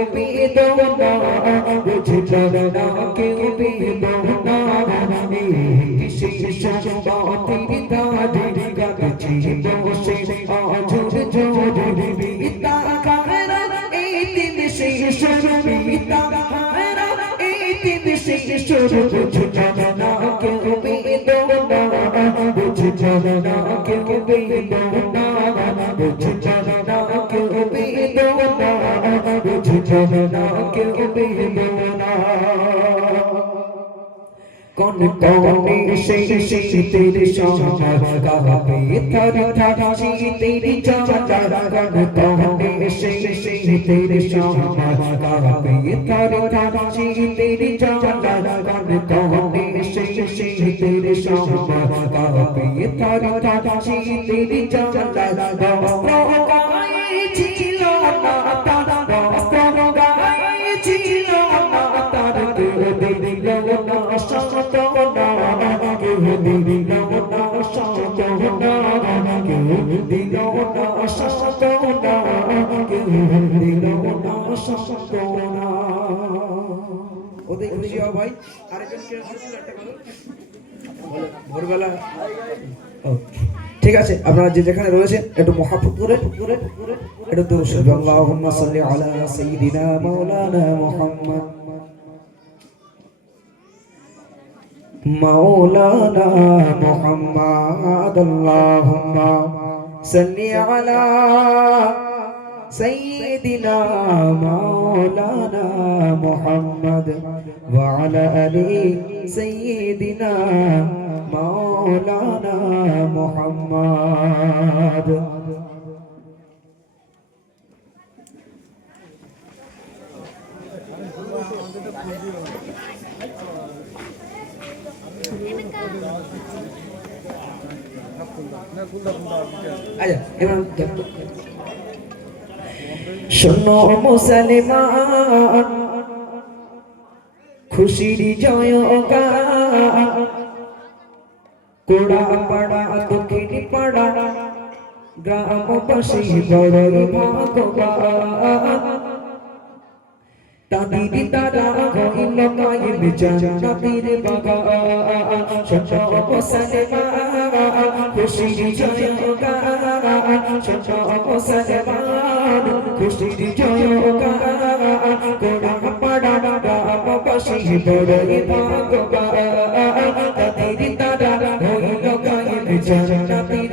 কেউ বিদো না বুঝলো না কেউ বিদো না বুঝলো না কেউ বিদো না বুঝলো না কেউ বিদো না সম্পত্তির তাদের কাছে বসে আঝর জোড়ে পিতা খারা এই তিন শিশুর পিতা খারা এই তিন শিশুর বুঝলো না কেউ বিদো না বুঝলো না কেউ বিদো না বুঝলো বুঝলো না কেউ বিদো না কোন কোনে সেই সেই তেরে সমর কাবে থর থর তেরি চমকার কোন কোনে সেই সেই তেরে সমর কাবে থর থর তেরি চমকার কোন কোনে সেই সেই তেরে সমর কাবে থর থর তেরি চমকার বস্ত্র গায়ে ছিল না ঠিক আছে, আপনারা যে যেখানে রয়েছেন, একটু মহাপুত করে করে করে একটু শুনবে আল্লাহুম্মা সাল্লি আলা সাইয়্যিদিনা মাওলানা মুহাম্মদ। مولانا محمد اللهم صل على سيدنا مولانا محمد وعلى ال سيدنا مولانا محمد Thank you. শোনো মুসলমান, খুশির জয় কোড়া পাড়া, দক্ষিণ পাড়া, গ্রামবাসী বড় ভাগবান তাদের তারা হইল কায়েম জান্নাতের বাগান। শত মুসলমান খুশির জয় গান শত মুসলমান খুশির জয় গান কোড়া পাড়া গ্রামবাসী বড় ভাগবান তাদের তারা হইল কায়েম জান্নাতের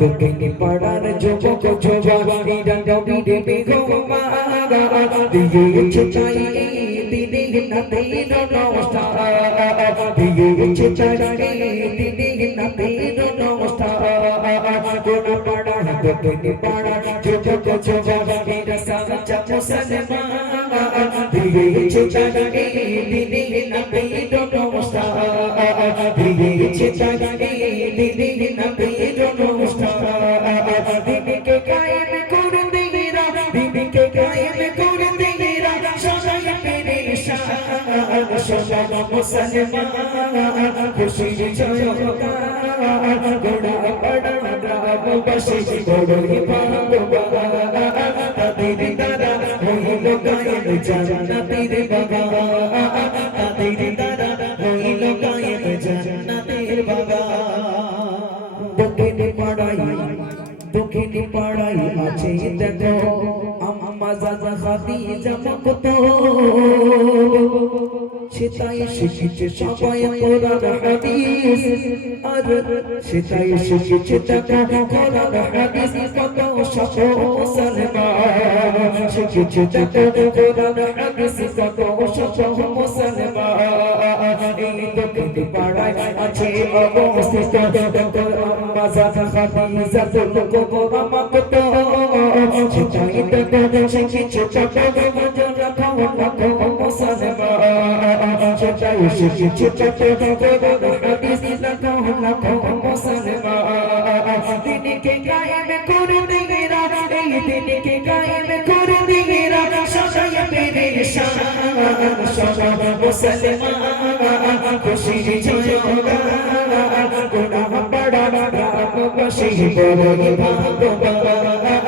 দক্ষিণ পাড়ার যুবক যুবতীরা নবীর বেগমারা দিয়েছে চাই দিনের নাতের নমস্কার। দিয়েছে চাই দিনের নাতের নমস্কার। গোলা পাড়া দক্ষিণ পাড়া, যুবক যুবতীরা সাজা মুসলমান দিয়েছে চাই দিনের নাতের নমস্কার। দিয়েছে চাই দিনের নাতের নমস্কার দিনকে কায়েম করে দিরা দিনকে কায়েম করে দিরা সবাই পেরেশান সবাই মুসলমান, খুশির জয় গান গোড়া পড়া গ্রাম বসে বড়ই ভাগবান তাদের দ্বারা হইল কায়েম জান্নাতের বাগান তাদের দ্বারা হইল কায়েম জান্নাতের খাদিজা মকত সেটাই শিখেছে সবাই কোরআন, হাদিস। আর সেটাই শিখেছে টাকা, কোরআন, হাদিস। কত শত মুসলমান শিখেছে টাকা, কোরআন, হাদিস। কত শত মুসলমান এই দক্ষিণ পাড়ায় আছে অবস্থিত। খাদিজা মকত মুসলমান সেটাই শিখেছে টাকা কোরআন মুসলমান দিনকে কায়েম করে দিগেরা এই দিনকে কায়েম করে দিগেরা সবাই পেরেশান সবাই মুসলমান খুশি জয়গান গুনাহ বড়া রাম বসে বড় ভাগবান তাদের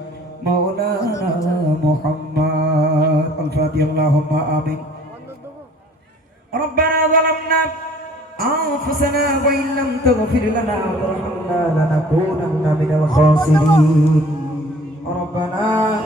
مولانا محمد الفاتحة اللهم آمين ربنا ظلمنا أنفسنا وإن لم تغفر لنا وترحمنا لنكونن من الخاسرين ربنا